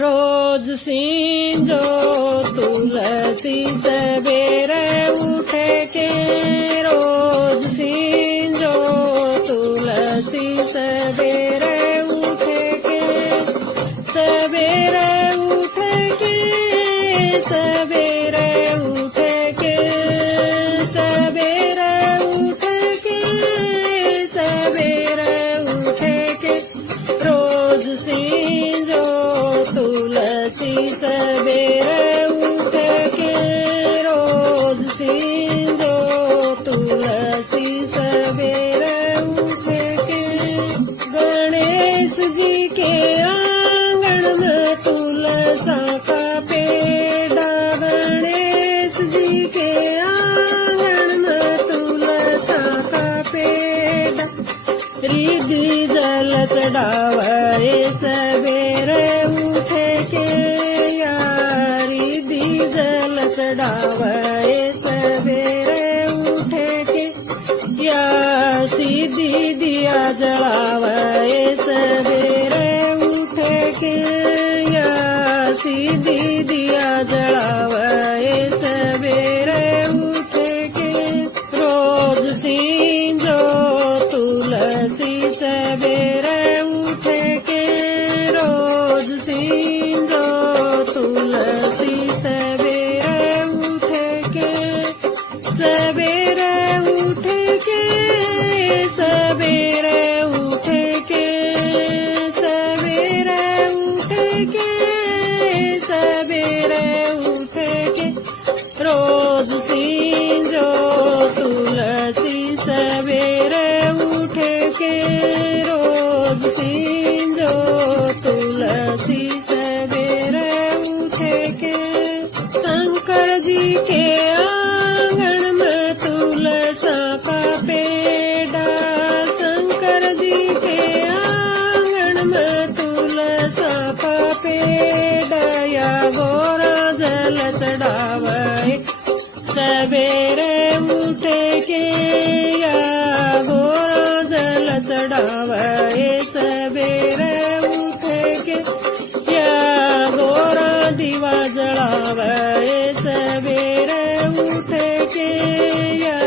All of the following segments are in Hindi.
रोज सींजो तुलसी सवेरे उठे के, रोज सींजो तुलसी सवेरे उठे के, सवेरे उठे के, सवेरे उठे के, सवेरे उठे के, सवेरे उठे के, रोज सींजो तुलसी सवेरे उठे के, रोज सींजो तुलसी सवेरे उठे के। गणेश जी के आंगन में तुलसा का पेड़ा, गणेश जी के आंगन में तुलसा का पेड़ा, रिद्धि जल चढ़ावे सवेरे उठे के, रिद्धि जल चढ़ावे सवेरे उठे के, या सीधी दिया जलावे सवेरे उठे के, या सीधी दिया जलावे सवेरे उठे के। रोज सींजो तुलसी सवेरे उठे के, रोज सींजो तुलसी सवेरे उठे के, सवेरे उठे के, सवेरे उठे के, सवेरे उठे के, सवेरे उठे के, रोज सींजो तुलसी सवेरे उठे के, रोज सींजो तुलसी सवेरे उठे के। शंकर जी के आंगन में तुलसा का पेड़ा, शंकर जी के आंगन में तुलसा का पेड़ा, या गोरा जल चढ़ावे सवेरे उठे के, या गोरा जल चढ़ावे सवेरे उठे के, या गोरा दीवा जलावे सवेरे उठे के, या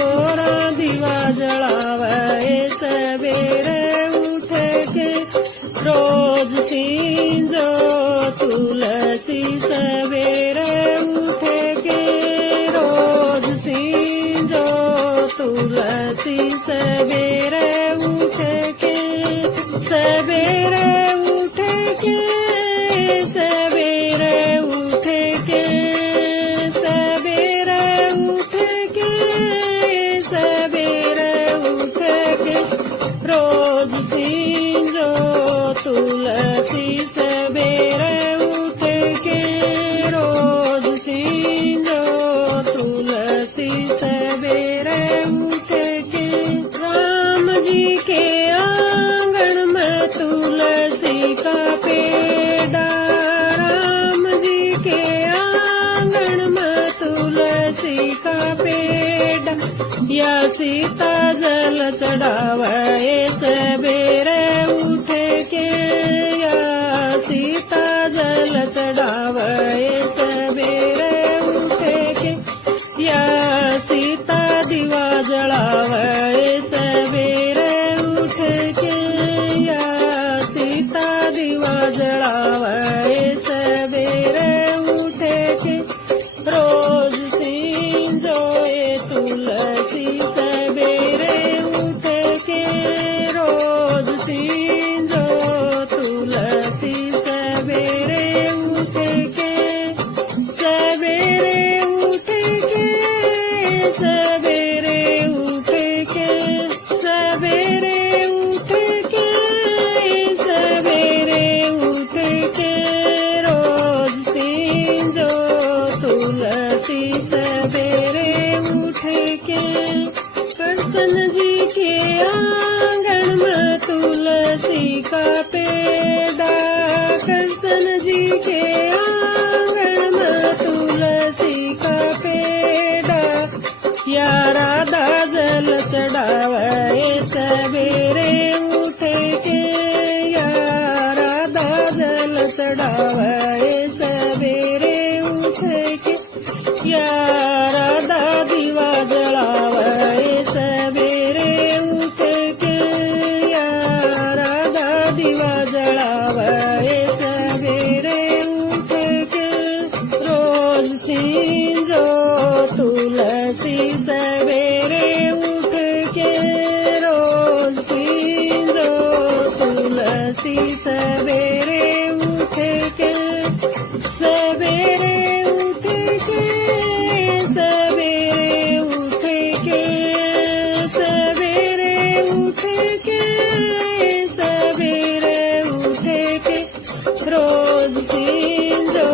गोरा दीवा जलावे सवेरे उठे के। रोज सींजो तुलसी सवेरे उठे के, रोज सींजो तुलसी सवेरे उठे के, सवेरे उठे के, सवेरे उठे के, सवेरे उठे के, सवेरे उठे के, रोज सींजो तुलसी सवेरे उठे के, रोज सींजो तुलसी सवेरे उठे के। राम जी के आंगन में तुलसी का पेड़ा, राम जी के आंगन में तुलसी का पेड़ा, या सीता जल चढ़ावे सवेरे उठे के, या सीता जल चढ़ावे सवेरे उठे के, या सीता दीवा जलावे सवेरे उठे के, या सीता दीवा जलावे सवेरे उठे के। रोज सींजो तुलसी सवेरे उठे के, रोज सींजो तुलसी सवेरे उठे के, सवेरे उठे के, सवेरे उठे के, सवेरे उठे के, सवेरे उठे के, रोज सींजो तुलसी सवेरे उठे के। कृष्ण जी के आंगन में तुलसी का पेड़ा, कृष्ण जी के आंगन में तुलसी का पेड़ा, या राधा जल चढ़ावे सवेरे उठे के, या राधा जल जल चढ़ावे सवेरे उठ के, या राधा दीवा जलावे सवेरे उठ के, या राधा दीवा जलावे सवेरे उठ के। रोज सींजो तुलसी सवेरे उठ के, रोज सींजो तुलसी सवेरे उठ के, सवेरे उठ के, सवेरे उठ के, सवेरे उठ के, सवेरे उठ के। रोज सींजो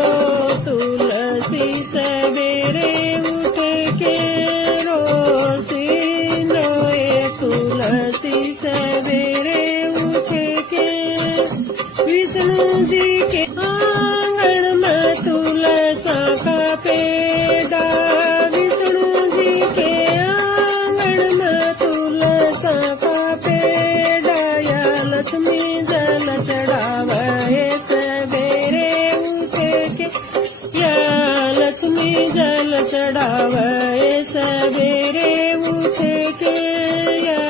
तुलसी सवेरे उठ के, रोज सींजो तुलसी सवेरे उठ के। विष्णु जी के आंगन में तुलसा का पेड़ा, विष्णु जी के आंगन में तुलसा का पेड़ा, या लक्ष्मी जल चढ़ावे सवेरे उठ के, या लक्ष्मी जल चढ़ावे सवेरे उठ के, या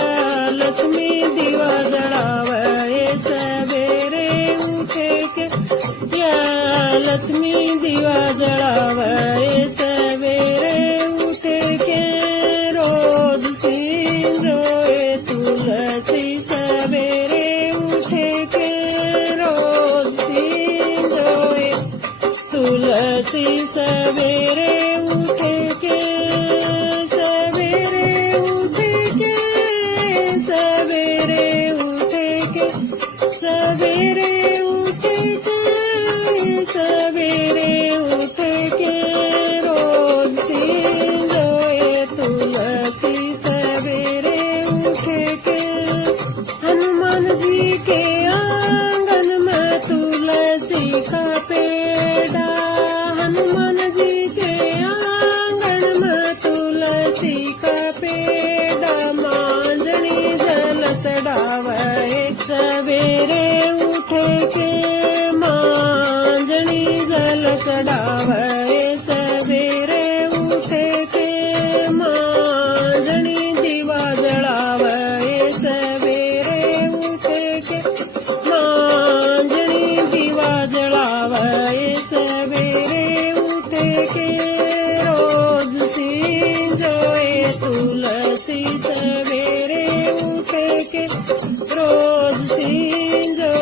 लक्ष्मी दीवा जलावे सवेरे उठ के, या लक्ष्मी दीवा जलावे सवेरे उठ के। रोज सींजो तुलसी सवेरे उठ के, रोज सींजो तुलसी सवेरे उठ के, सवेरे उठ के, सवेरे उठ के, सवेरे उठ के, सवेरे उठ के। रोज सींजो तुलसी सवेरे उठ के। हनुमान जी के आंगन में तुलसी का पेड़ा, हनुमान जी के आंगन में तुलसी का पेड़ा, मांजनी जल चढ़ावे सवेरे उठ के, मांजनी जल चढ़ावे सवेरे उठ के, मांजनी दीवा जलावे सवेरे उठ के, मांजनी दीवा जलावे सवेरे उठ के। रोज सींजो तुलसी सवेरे उठ के, रोज सींजो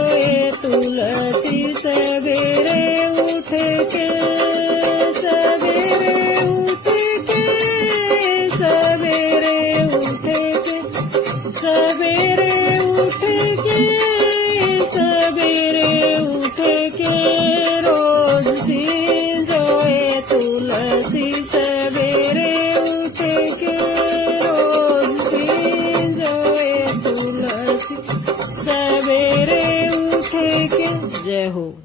तुलसी सवेरे उठ के, सवेरे उठ के, सवेरे उठ के, सवेरे उठ के, सवेरे उठ के। रोज सींजो तुलसी सवेरे उठ के, रोज सींजो तुलसी सवेरे उठ के। जय हो।